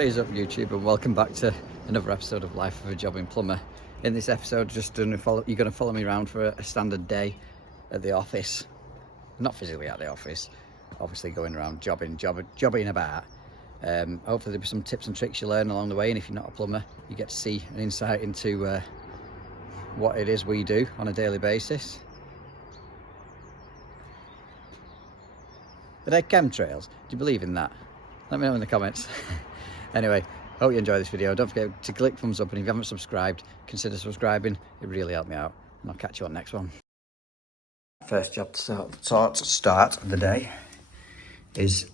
What is up, YouTube, and welcome back to another episode of Life of a Jobbing Plumber. In this episode, you're going to follow me around for a standard day at the office. Not physically at the office, obviously going around jobbing about. Hopefully there'll be some tips and tricks you learn along the way, and if you're not a plumber, you get to see an insight into what it is we do on a daily basis. Are they chemtrails? Do you believe in that? Let me know in the comments. Anyway, hope you enjoy this video. Don't forget to click thumbs up, and if you haven't subscribed, consider subscribing. It really helped me out, and I'll catch you on the next one. First job to start of the day is,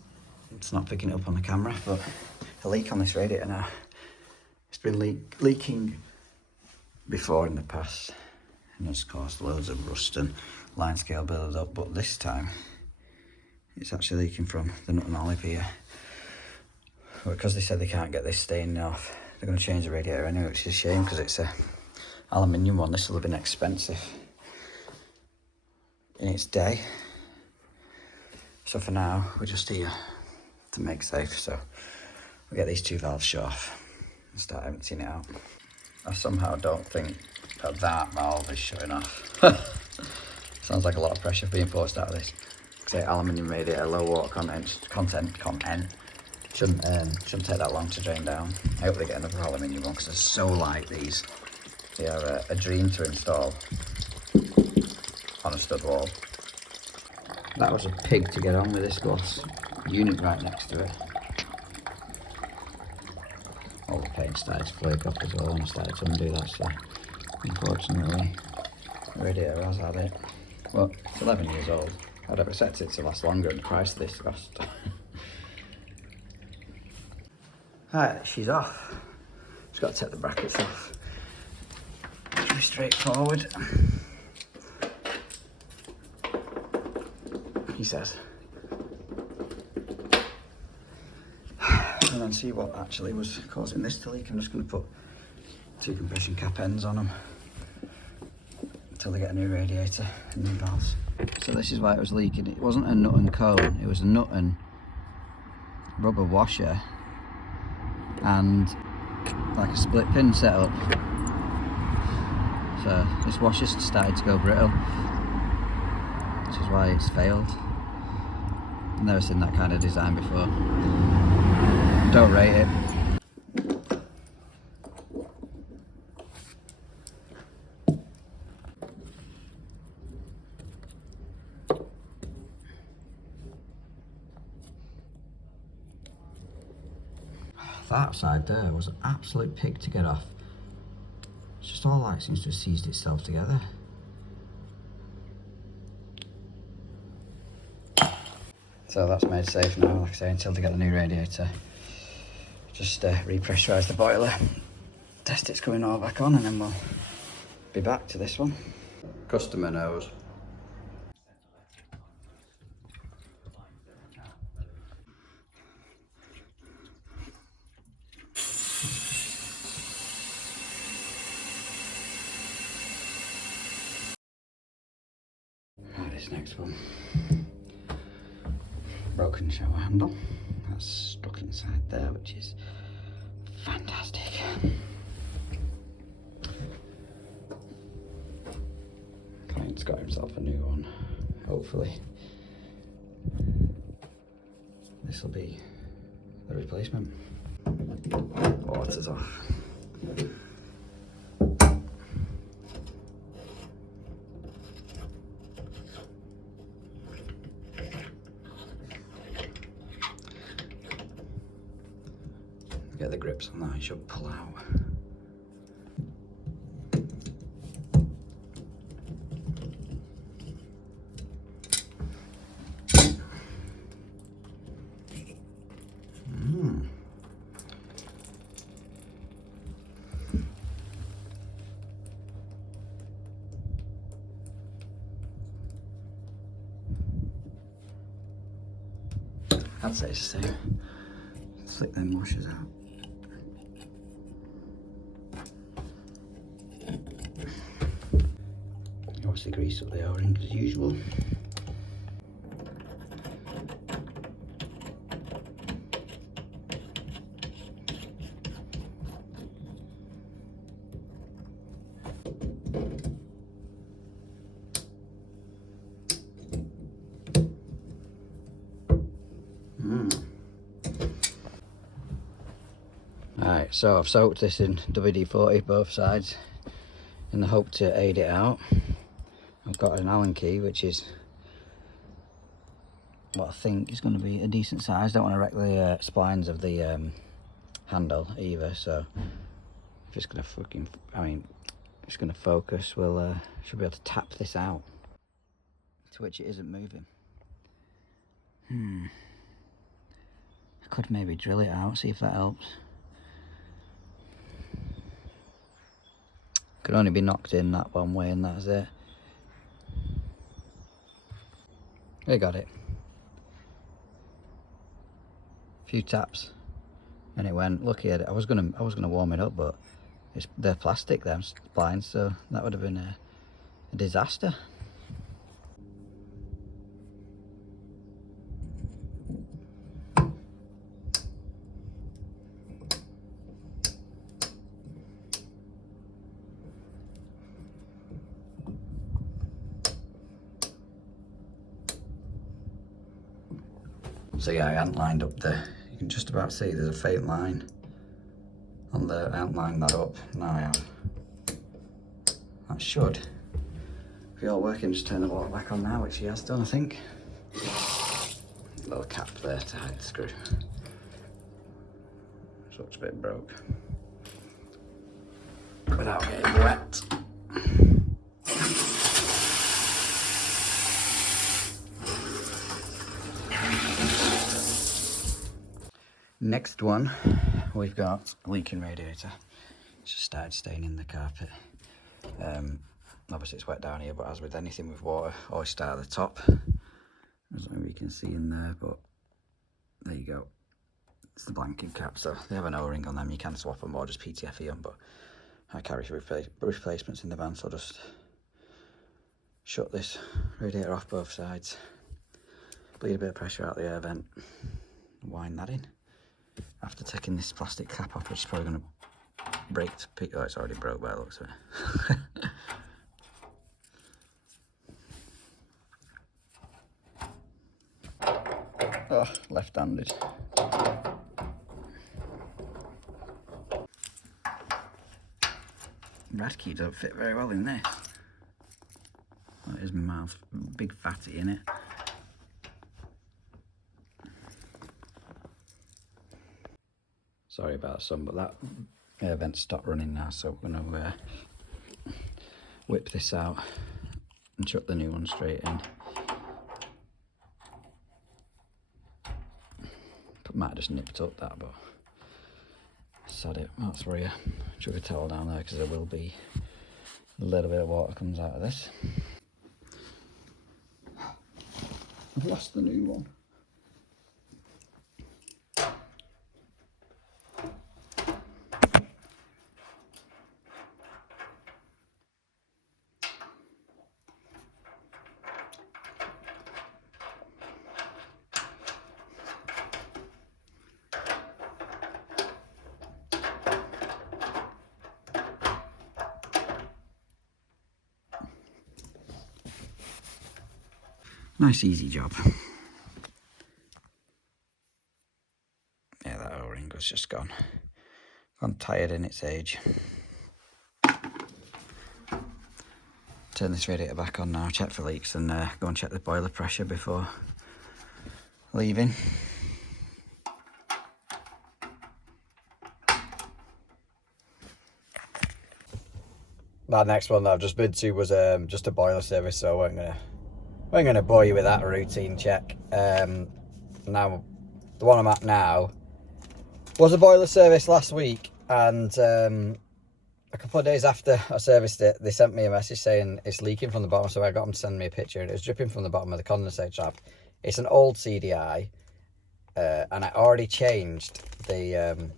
it's not picking it up on the camera, but a leak on this radiator now. It's been leaking before in the past, and it's caused loads of rust and line scale build up, but this time it's actually leaking from the nut and olive here. But because they said they can't get this stain off, they're going to change the radiator anyway, which is a shame because it's a aluminium one. This will have been expensive in its day. So for now, we're just here to make safe. So we'll get these two valves shut off and start emptying it out. I somehow don't think that valve is shutting off. Sounds like a lot of pressure being forced out of this. Say aluminium radiator, low water content shouldn't take that long to drain down. I hope they get another aluminium one because they're so light, these. They are a dream to install on a stud wall. That was a pig to get on with this gloss unit right next to it. All the paint started to flake off as well, and I started to undo that, so unfortunately the radiator has had it. Well, it's 11 years old. I'd have expected it to last longer, and the price of this cost. Right, she's off. Just got to take the brackets off. It's pretty straightforward, he says. And then see what actually was causing this to leak. I'm just going to put 2 compression cap ends on them until they get a new radiator and new valves. So this is why it was leaking. It wasn't a nut and cone, it was a nut and rubber washer and like a split pin setup. So this washer's started to go brittle, which is why it's failed. I've never seen that kind of design before. Don't rate it. That side there was an absolute pig to get off. It's just all like seems to have seized itself together. So that's made safe now, like I say, until they get the new radiator. Just repressurise the boiler, test it's coming all back on, and then we'll be back to this one. Customer knows. This next one, broken shower handle, that's stuck inside there, which is fantastic. Client's got himself a new one, hopefully. This will be the replacement. Water's off. Get the grips on that, it should pull out. I'd say it's the same. Flick them washers out. Obviously grease up the O-ring as usual. Right, so I've soaked this in WD-40 both sides in the hope to aid it out. I've got an Allen key, which is what I think is going to be a decent size. Don't want to wreck the splines of the handle either, so I'm just going to just going to focus. We'll should be able to tap this out, to which it isn't moving. I could maybe drill it out, see if that helps. Could only be knocked in that one way and that's it. We got it. A few taps and it went. Lucky I was gonna warm it up, but they're plastic, them blinds, so that would have been a disaster. So yeah, I hadn't lined up you can just about see there's a faint line on there. I haven't lined that up. Now I have. That should be all working. Just turn the water back on now, which he has done, I think. Little cap there to hide the screw. So it's a bit broke. Without getting wet. Next one, we've got a leaking radiator. It's just started staining the carpet. Obviously it's wet down here, but as with anything with water, always start at the top. I don't know if you can see in there, but there you go. It's the blanking cap, so they have an O-ring on them. You can swap them or just PTFE them, but I carry replacements in the van, so I'll just shut this radiator off both sides, bleed a bit of pressure out the air vent, wind that in. After taking this plastic cap off, which is probably going to break to peak. Oh, it's already broke by the looks of it. Oh, left-handed. Rad key don't fit very well in this. That is my mouth, big fatty in it. Sorry about some, but that air vent stopped running now, so we're going to whip this out and chuck the new one straight in. Might have just nipped up that, but sod it. That's where you chuck a towel down there, because there will be a little bit of water comes out of this. I've lost the new one. Nice easy job. Yeah, that O-ring was just gone tired in its age. Turn this radiator back on now, check for leaks, and go and check the boiler pressure before leaving. That next one that I've just been to was just a boiler service, so I weren't gonna bore you with that routine check. Now, the one I'm at now was a boiler service last week, and a couple of days after I serviced it, they sent me a message saying it's leaking from the bottom, so I got them to send me a picture, and it was dripping from the bottom of the condensate shaft. It's an old CDI, and I already changed the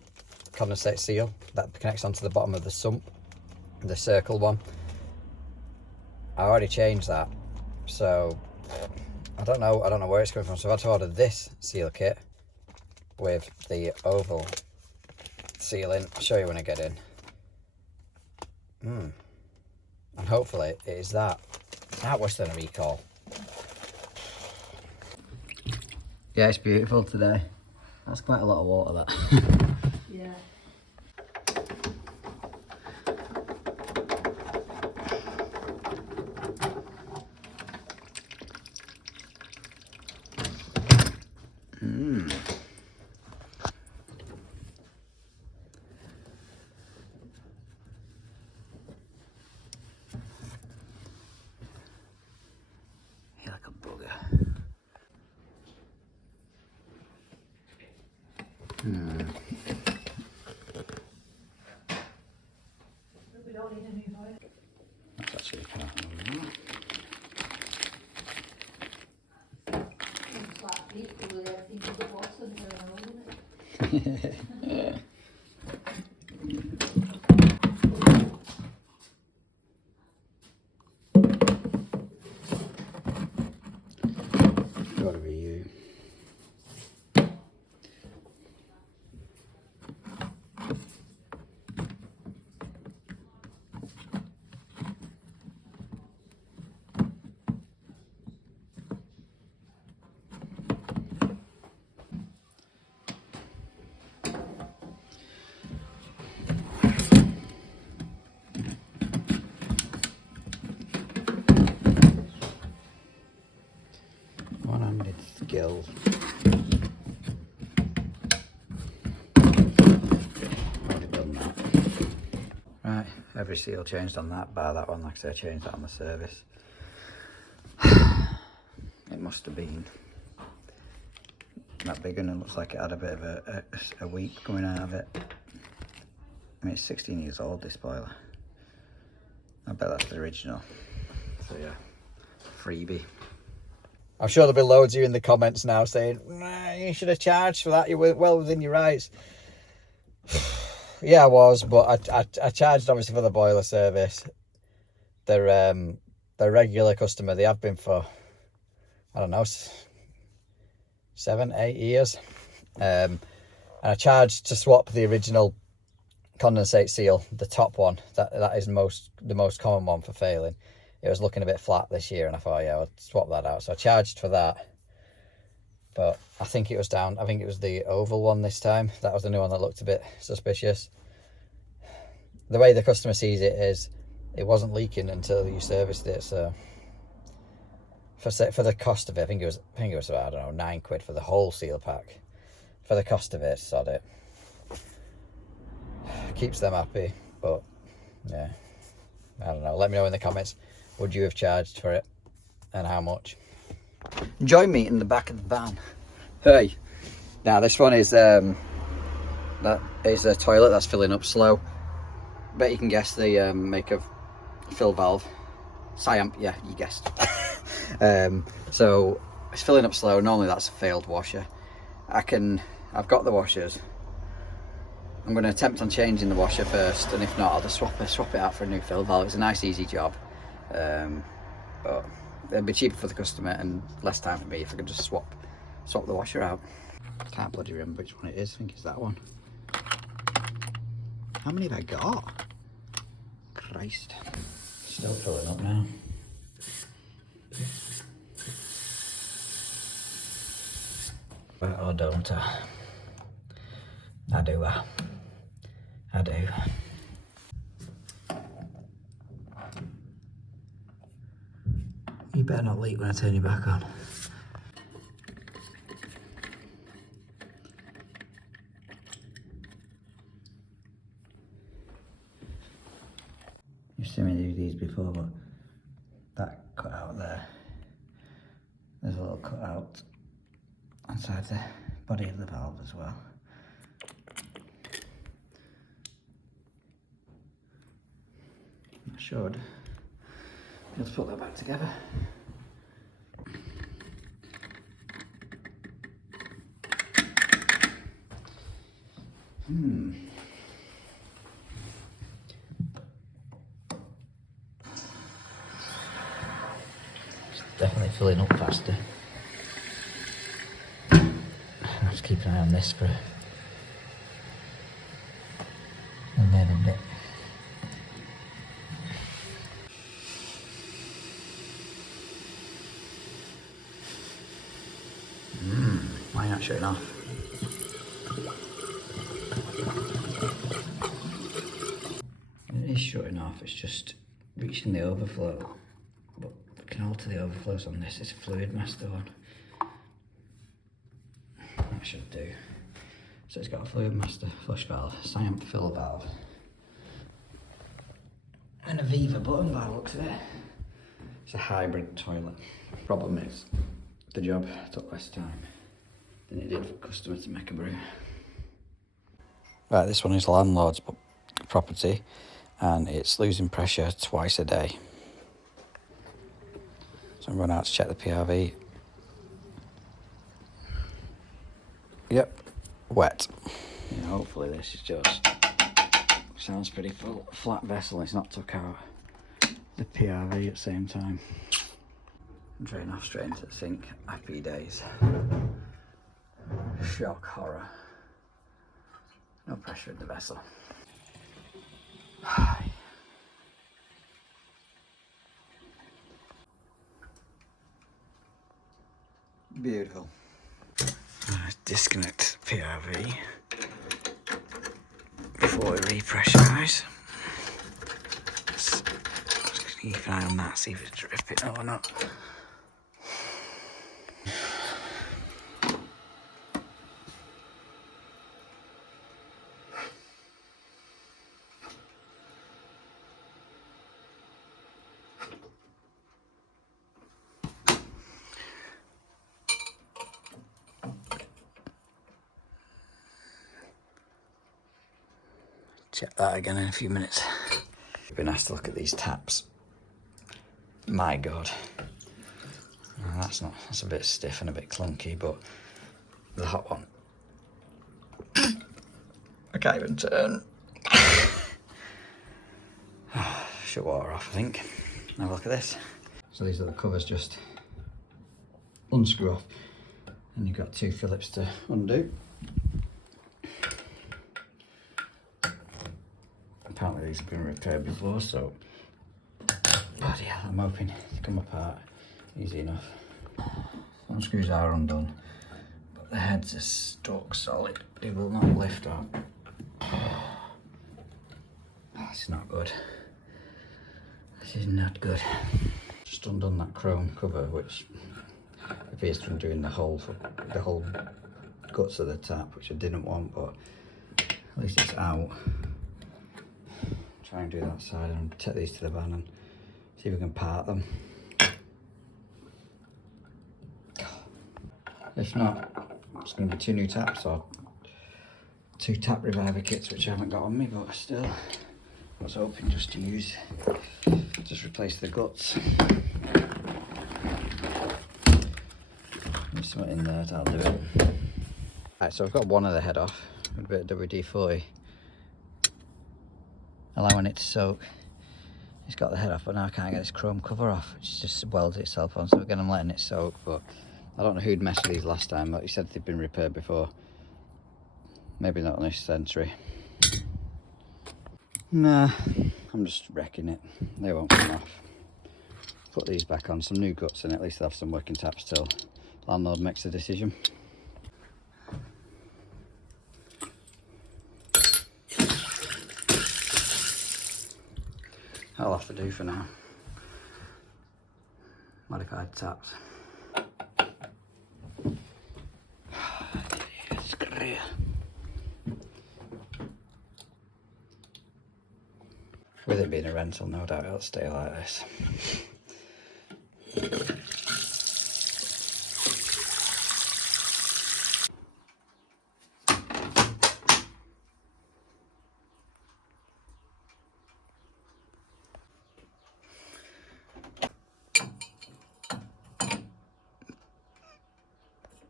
condensate seal that connects onto the bottom of the sump, the circle one. I already changed that, so I don't know where it's coming from. So I've had to order this seal kit with the oval sealing. I'll show you when I get in. And hopefully it is that. That worse than a recall. Yeah, it's beautiful today. That's quite a lot of water, that. Yeah. We don't need a new boiler. That's actually a part of It's like people with everything to the bottom for an old, isn't it? Gotta be you. One-handed skill. Already done that. Right, every seal changed on that, bar that one. Like I said, I changed that on the service. It must have been that big, and it looks like it had a bit of a weep coming out of it. I mean, it's 16 years old, this boiler. I bet that's the original. So yeah, freebie. I'm sure there'll be loads of you in the comments now saying, nah, you should have charged for that, you were well within your rights. Yeah, I was, but I charged obviously for the boiler service. They're a regular customer. They have been for, I don't know, 7, 8 years. And I charged to swap the original condensate seal, the top one. That is the most common one for failing. It was looking a bit flat this year, and I thought, yeah, I'll swap that out. So I charged for that. But I think it was down. I think it was the oval one this time. That was the new one that looked a bit suspicious. The way the customer sees it is, it wasn't leaking until you serviced it. So for the cost of it, I think it was about, I don't know, £9 for the whole seal pack. For the cost of it, sod it. Keeps them happy, but yeah, I don't know. Let me know in the comments. Would you have charged for it, and how much? Join me in the back of the van. Hey, now this one is that is a toilet that's filling up slow. Bet you can guess the make of fill valve. Siamp, yeah, you guessed. So it's filling up slow. Normally that's a failed washer. I've got the washers. I'm going to attempt on changing the washer first, and if not, I'll just swap it out for a new fill valve. It's a nice, easy job. But it'd be cheaper for the customer and less time for me if I could just swap the washer out. Can't bloody remember which one it is. I think it's that one. How many have I got? Christ. Still filling up now. Or don't I? I do. I do. You better not leak when I turn you back on. You've seen me do these before, but that cut out there, there's a little cut out inside the body of the valve as well. I should be able to put that back together. It's definitely filling up faster. I have to keep an eye on this for another bit. Why not shutting off? It is shutting off, it's just reaching the overflow. But we can alter the overflows on this. It's a fluid master one. That should do. So it's got a fluid master flush valve, Siamp fill valve, and a Viva button by the looks of it. It's a hybrid toilet. Problem is, the job took less time than it did for customer to make a brew. Right, this one is landlord's property and it's losing pressure twice a day. So I'm going out to check the PRV. Yep, wet. Yeah, hopefully this is just, sounds pretty full, flat vessel, it's not took out the PRV at the same time. Drain off straight into the sink, happy days. Shock horror. No pressure in the vessel. Beautiful. Disconnect PRV before we repressurise. Let's keep an eye on that, see if it's dripping or not. Check that again in a few minutes. I've been asked to look at these taps. My God. Oh, that's a bit stiff and a bit clunky, but the hot one. I can't even turn. Shut water off, I think. Have a look at this. So these are the covers, just unscrew off. And you've got 2 Phillips to undo. Apparently these have been repaired before, so bloody hell, I'm hoping they come apart easy enough. Some screws are undone, but the heads are stuck solid. They will not lift up. That's not good. This is not good. Just undone that chrome cover, which appears to be doing the whole guts of the tap, which I didn't want, but at least it's out. Try and do that side and take these to the van and see if we can part them. If not, it's going to be 2 new taps or 2 tap reviver kits, which I haven't got on me, but still, I was hoping just to just replace the guts. There's something in there, that'll do it. Right, so I've got one of the head off, a bit of WD-40, allowing it to soak. It's got the head off, but now I can't get this chrome cover off, which just welded itself on. So again, I'm letting it soak, but I don't know who'd messed with these last time, but he said they'd been repaired before. Maybe not in this century. Nah, I'm just wrecking it. They won't come off. Put these back on, some new guts in it, at least they'll have some working taps till landlord makes a decision. That'll have to do for now. Modified taps. It's great. With it being a rental, no doubt it'll stay like this.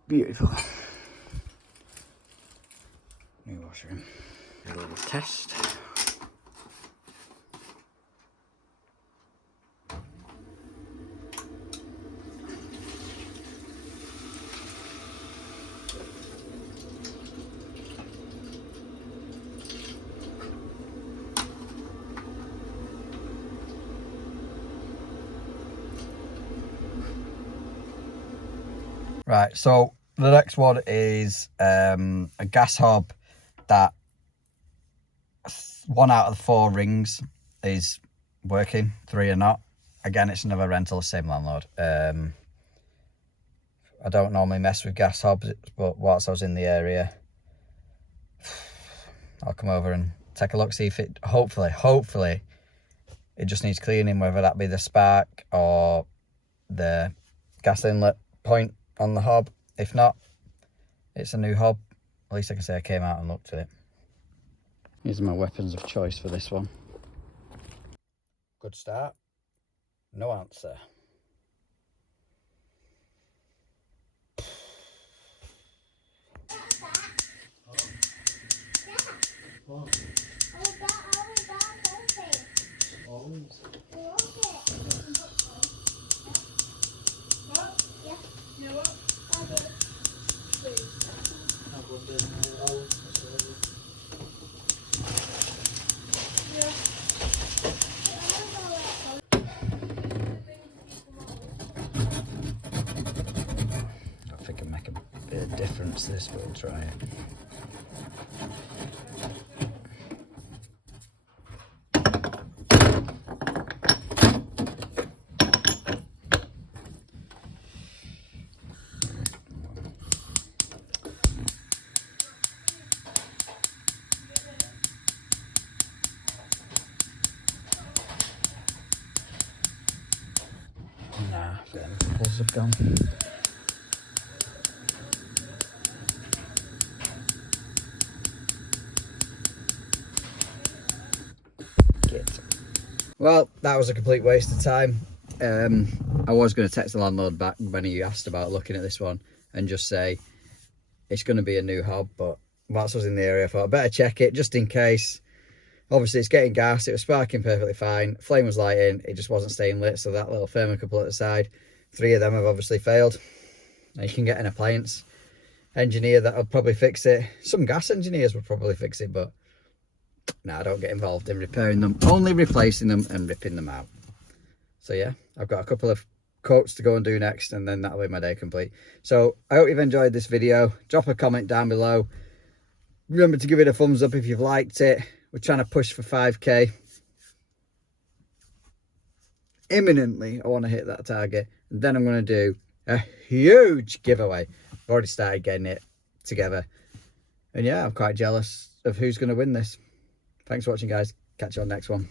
Beautiful. New washroom. A little test. Right, so the next one is a gas hob that 1 out of the 4 rings is working, 3 are not. Again, it's another rental, same landlord. I don't normally mess with gas hobs, but whilst I was in the area, I'll come over and take a look, see if it, hopefully, it just needs cleaning, whether that be the spark or the gas inlet point on the hob. If not, it's a new hob. At least I can say I came out and looked at it. These are my weapons of choice for this one. Good start. No answer. I think it'll make a bit of difference this, but we'll try it. Nah, the pulses have gone. Well, that was a complete waste of time. I was going to text the landlord back when he asked about looking at this one and just say it's going to be a new hob, but whilst I was in the area I thought I better check it just in case. Obviously it's getting gas, it was sparking perfectly fine, flame was lighting, it just wasn't staying lit, so that little thermocouple at the side, 3 of them have obviously failed. Now you can get an appliance engineer that'll probably fix it. Some gas engineers will probably fix it, but no, I don't get involved in repairing them, only replacing them and ripping them out. So yeah, I've got a couple of coats to go and do next, and then that'll be my day complete. So I hope you've enjoyed this video. Drop a comment down below. Remember to give it a thumbs up if you've liked it. We're trying to push for 5k. Imminently, I want to hit that target. And then I'm going to do a huge giveaway. I've already started getting it together. And yeah, I'm quite jealous of who's going to win this. Thanks for watching, guys. Catch you on the next one.